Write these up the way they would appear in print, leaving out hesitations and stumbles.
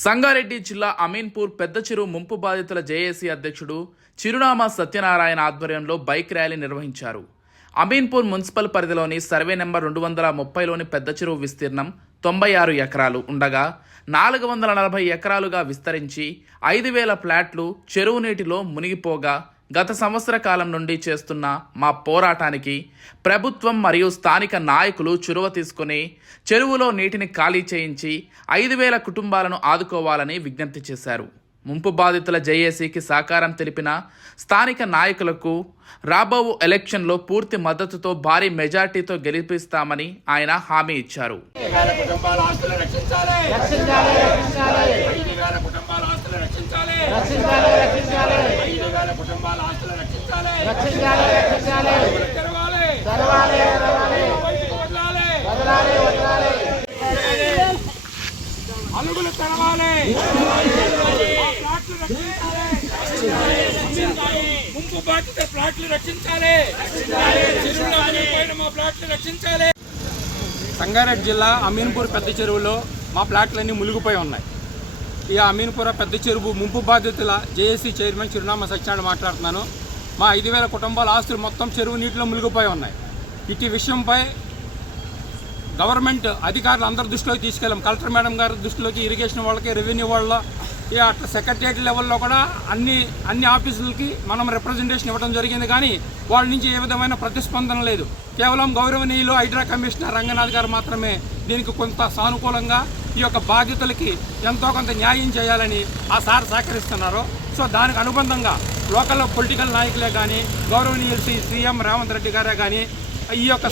సంగారెడ్డి జిల్లా అమీన్పూర్ పెద్ద చెరువు ముంపు బాధితుల జేఏసీ అధ్యక్షుడు చిరునామా సత్యనారాయణ ఆధ్వర్యంలో బైక్ ర్యాలీ నిర్వహించారు. అమీన్పూర్ మున్సిపల్ పరిధిలోని సర్వే నెంబర్ 230లోని పెద్ద చెరువు విస్తీర్ణం 96 ఎకరాలు ఉండగా 440 ఎకరాలుగా విస్తరించి 5000 ఫ్లాట్లు చెరువు నీటిలో మునిగిపోగా గత సంవత్సర కాలం నుండి చేస్తున్న మా పోరాటానికి ప్రభుత్వం మరియు స్థానిక నాయకులు చొరవ తీసుకుని చెరువులో నీటిని ఖాళీ చేయించి 5000 కుటుంబాలను ఆదుకోవాలని విజ్ఞప్తి చేశారు. ముంపు బాధితుల జేఏసీకి సహకారం తెలిపిన స్థానిక నాయకులకు రాబో ఎలక్షన్లో పూర్తి మద్దతుతో భారీ మెజార్టీతో గెలిపిస్తామని ఆయన హామీ ఇచ్చారు. ముంపు బాధిత ప్లాట్లు రక్షించాలి. సంగారెడ్డి జిల్లా అమీన్పూర్ పెద్ద చెరువులో మా ప్లాట్లన్నీ మునిగిపోయి ఉన్నాయి. ఈ అమీన్పూర్ పెద్ద చెరువు ముంపు బాధితుల జేఏసీ చైర్మన్ చిరునామా సత్యనారాయణ మాట్లాడుతున్నాను. మా 5000 కుటుంబాల ఆస్తులు మొత్తం చెరువు నీటిలో మునిగిపోయి ఉన్నాయి. ఇటు విషయంపై గవర్నమెంట్ అధికారులు అందరి దృష్టిలోకి తీసుకెళ్ళాం. కలెక్టర్ మేడం గారి దృష్టిలోకి, ఇరిగేషన్ వాళ్ళకి, రెవెన్యూ వాళ్ళ, అట్లా సెక్రటరియట్ లెవెల్లో కూడా అన్ని ఆఫీసులకి మనం రిప్రజెంటేషన్ ఇవ్వడం జరిగింది. కానీ వాళ్ళ నుంచి ఏ విధమైన ప్రతిస్పందన లేదు. కేవలం గౌరవనీయులు హైడ్రా కమిషనర్ రంగనాథ్ గారు మాత్రమే దీనికి కొంత సానుకూలంగా ఈ యొక్క బాధ్యతలకి ఎంతో కొంత న్యాయం చేయాలని ఆ సార్ సహకరిస్తున్నారు. సో దానికి అనుబంధంగా లోకల్ పొలిటికల్ నాయకులే కానీ, గౌరవనీయులు సీఎం రేవంత్ రెడ్డి గారే కానీ ఈ యొక్క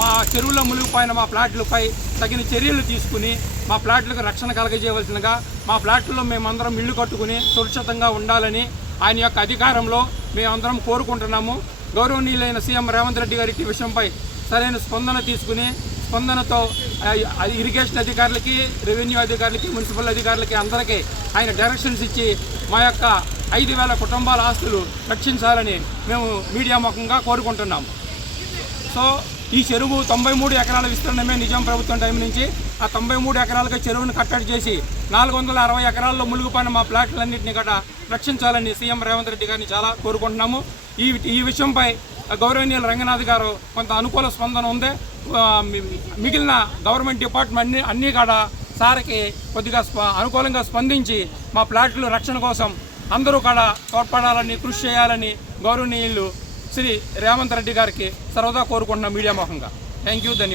మా చెరువులో మునిగిపోయిన మా ప్లాట్లపై తగిన చర్యలు తీసుకుని మా ప్లాట్లకు రక్షణ కలగజేయవలసిందిగా, మా ప్లాట్లలో మేమందరం ఇళ్లు కట్టుకుని సురక్షితంగా ఉండాలని ఆయన యొక్క అధికారంలో మేమందరం కోరుకుంటున్నాము. గౌరవనీయులైన సీఎం రేవంత్ రెడ్డి గారి ఈ విషయంపై సరైన స్పందన తీసుకుని, స్పందనతో ఇరిగేషన్ అధికారులకి, రెవెన్యూ అధికారులకి, మున్సిపల్ అధికారులకి అందరికీ ఆయన డైరెక్షన్స్ ఇచ్చి మా యొక్క 5000 కుటుంబాల ఆస్తులు రక్షించాలని మేము మీడియా ముఖంగా కోరుకుంటున్నాము. సో ఈ చెరువు 93 ఎకరాల విస్తరణమే నిజాం ప్రభుత్వం టైం నుంచి ఆ 93 ఎకరాలకి చెరువును కట్టడి చేసి 460 ఎకరాల్లో మునిగిపోయిన మా ప్లాట్లన్నింటినీ కూడా రక్షించాలని సీఎం రేవంత్ రెడ్డి గారిని చాలా కోరుకుంటున్నాము. ఈ విషయంపై గౌరవనీయులు రంగనాథ్ గారు కొంత అనుకూల స్పందన ఉంది. మిగిలిన గవర్నమెంట్ డిపార్ట్మెంట్ అన్నీ కూడా సార్కి కొద్దిగా అనుకూలంగా స్పందించి మా ప్లాట్ల రక్షణ కోసం అందరూ కూడా తోడ్పడాలని, కృషి చేయాలని గౌరవనీయులు శ్రీ రేవంత్ రెడ్డి గారికి సర్వదా కోరుకుంటున్నాం మీడియా ముఖంగా. థ్యాంక్ యూ, ధన్యవాదాలు.